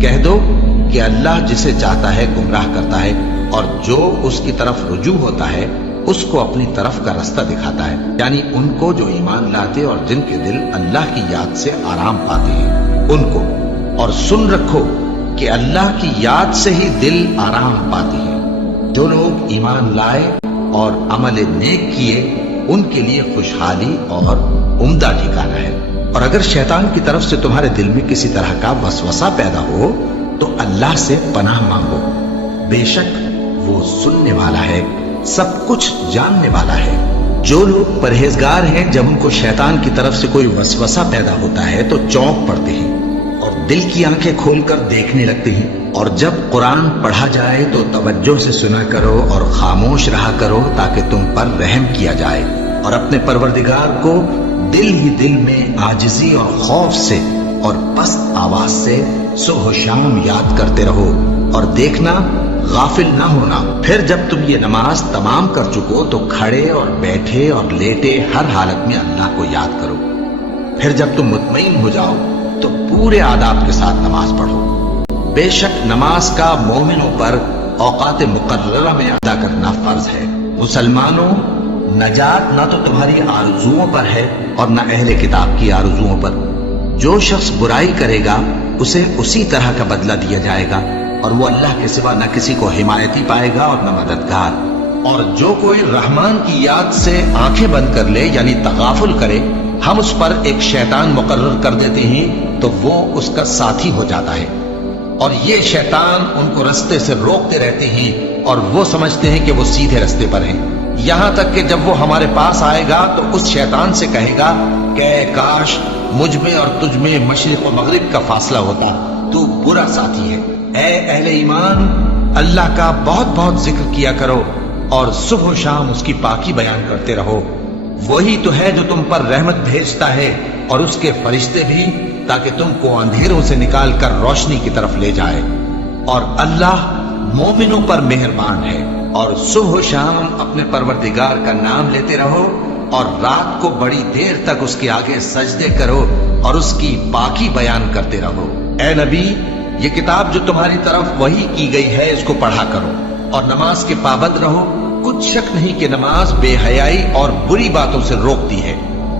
کہہ دو کہ اللہ جسے چاہتا ہے گمراہ کرتا ہے اور جو اس کی طرف رجوع ہوتا ہے اس کو اپنی طرف کا رستہ دکھاتا ہے، یعنی ان کو جو ایمان لاتے اور جن کے دل اللہ کی یاد سے آرام پاتے ہیں ان کو۔ اور سن رکھو کہ اللہ کی یاد سے ہی دل آرام پاتے ہیں۔ جو لوگ ایمان لائے اور عمل نیک کیے ان کے لیے خوشحالی اور عمدہ ٹھکانہ ہے۔ اور اگر شیطان کی طرف سے تمہارے دل میں کسی طرح کا وسوسہ پیدا ہو تو اللہ سے پناہ مانگو، بے شک وہ سننے والا ہے، سب کچھ جاننے والا ہے۔ جو لوگ پرہیزگار ہیں جب ان کو شیطان کی طرف سے کوئی وسوسہ پیدا ہوتا ہے تو چونک پڑتے ہیں اور دل کی آنکھیں کھول کر دیکھنے لگتے ہیں، اور جب قرآن پڑھا جائے تو توجہ سے سنا کرو اور خاموش رہا کرو تاکہ تم پر رحم کیا جائے، اور اپنے پروردگار کو دل ہی دل میں عاجزی اور خوف سے اور پست آواز سے صبح و شام یاد کرتے رہو، اور دیکھنا غافل نہ ہونا۔ پھر جب تم یہ نماز تمام کر چکو تو کھڑے اور بیٹھے اور لیٹے ہر حالت میں اللہ کو یاد کرو۔ پھر جب تم مطمئن ہو جاؤ تو پورے آداب کے ساتھ نماز پڑھو۔ بے شک نماز کا مومنوں پر اوقات مقررہ میں ادا کرنا فرض ہے۔ مسلمانوں، نجات نہ تو تمہاری آرزوؤں پر ہے اور نہ اہل کتاب کی آرزوؤں پر۔ جو شخص برائی کرے گا اسے اسی طرح کا بدلہ دیا جائے گا، اور وہ اللہ کے سوا نہ کسی کو حمایتی پائے گا اور نہ مددگار۔ اور جو کوئی رحمان کی یاد سے آنکھیں بند کر لے یعنی تغافل کرے، ہم اس پر ایک شیطان مقرر کر دیتے ہیں تو وہ اس کا ساتھی ہو جاتا ہے، اور یہ شیطان ان کو رستے سے روکتے رہتے ہیں اور وہ سمجھتے ہیں کہ وہ سیدھے رستے پر ہیں، یہاں تک کہ جب وہ ہمارے پاس آئے گا تو اس شیطان سے کہے گا کہ اے کاش مجھ میں اور تجھ میں مشرق و مغرب کا فاصلہ ہوتا، تو برا ساتھی ہے۔ اے اہل ایمان، اللہ کا بہت بہت ذکر کیا کرو اور صبح و شام اس کی پاکی بیان کرتے رہو۔ وہی تو ہے جو تم پر رحمت بھیجتا ہے اور اس کے فرشتے بھی، تاکہ تم کو اندھیروں سے نکال کر روشنی کی طرف لے جائے۔ اور اللہ مومنوں پر مہربان ہے۔ اور صبح و شام اپنے پروردگار کا نام لیتے رہو، اور رات کو بڑی دیر تک اس کے آگے سجدے کرو اور اس کی پاکی بیان کرتے رہو۔ اے نبی، یہ کتاب جو تمہاری طرف وحی کی گئی ہے اس کو پڑھا کرو اور نماز کے پابند رہو۔ کچھ شک نہیں کہ نماز بے حیائی اور بری باتوں سے روکتی ہے،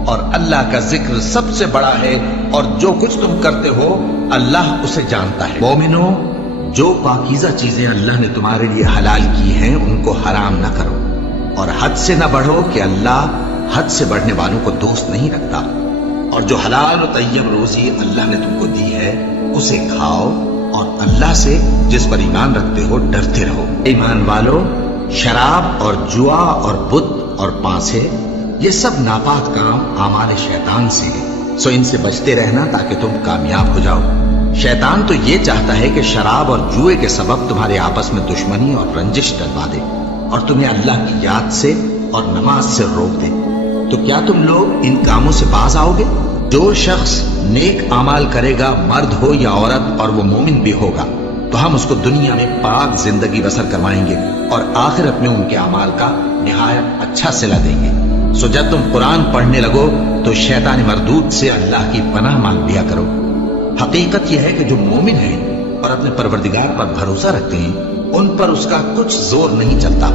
اور اللہ کا ذکر سب سے بڑا ہے، اور جو کچھ تم کرتے ہو اللہ اسے جانتا ہے۔ مومنوں، جو پاکیزہ چیزیں اللہ نے تمہارے لیے حلال کی ہیں ان کو حرام نہ کرو، اور حد سے نہ بڑھو کہ اللہ حد سے بڑھنے والوں کو دوست نہیں رکھتا۔ اور جو حلال و طیب روزی اللہ نے تم کو دی ہے اسے کھاؤ، اور اللہ سے جس پر ایمان رکھتے ہو ڈرتے رہو۔ ایمان والو، شراب اور جوا اور بت اور پانسے یہ سب ناپاک کام اعمال شیطان سے ہیں، سو ان سے بچتے رہنا تاکہ تم کامیاب ہو جاؤ۔ شیطان تو یہ چاہتا ہے کہ شراب اور جوئے کے سبب تمہارے آپس میں دشمنی اور رنجش ڈلوا دے اور تمہیں اللہ کی یاد سے اور نماز سے روک دے۔ تو کیا تم لوگ ان کاموں سے باز آؤ گے؟ جو شخص نیک اعمال کرے گا، مرد ہو یا عورت، اور وہ مومن بھی ہوگا، تو ہم اس کو دنیا میں پاک زندگی بسر کروائیں گے اور آخرت میں ان کے اعمال کا نہایت اچھا صلہ دیں گے۔ سو جب تم قرآن پڑھنے لگو تو شیطان مردود سے اللہ کی پناہ مانگ لیا کرو۔ حقیقت یہ ہے کہ جو مومن ہیں اور اپنے پروردگار پر بھروسہ رکھتے ہیں ان پر اس کا کچھ زور نہیں چلتا۔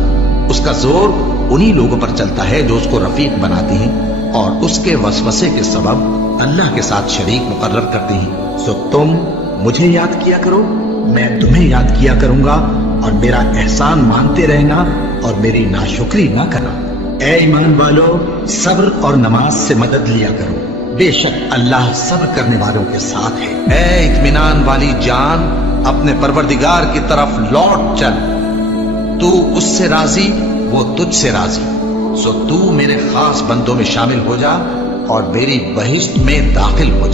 اس کا زور انہی لوگوں پر چلتا ہے جو اس کو رفیق بناتے ہیں اور اس کے وسوسے کے سبب اللہ کے ساتھ شریک مقرر کرتے ہیں۔ سو تم مجھے یاد کیا کرو، میں تمہیں یاد کیا کروں گا، اور میرا احسان مانتے رہنا اور میری ناشکری نہ کرنا۔ اے ایمان والو، صبر اور نماز سے مدد لیا کرو، بے شک اللہ صبر کرنے والوں کے ساتھ ہے۔ اے اطمینان والی جان، اپنے پروردگار کی طرف لوٹ چل، تو اس سے راضی وہ تجھ سے راضی، سو تو میرے خاص بندوں میں شامل ہو جا اور میری بہشت میں داخل ہو جا۔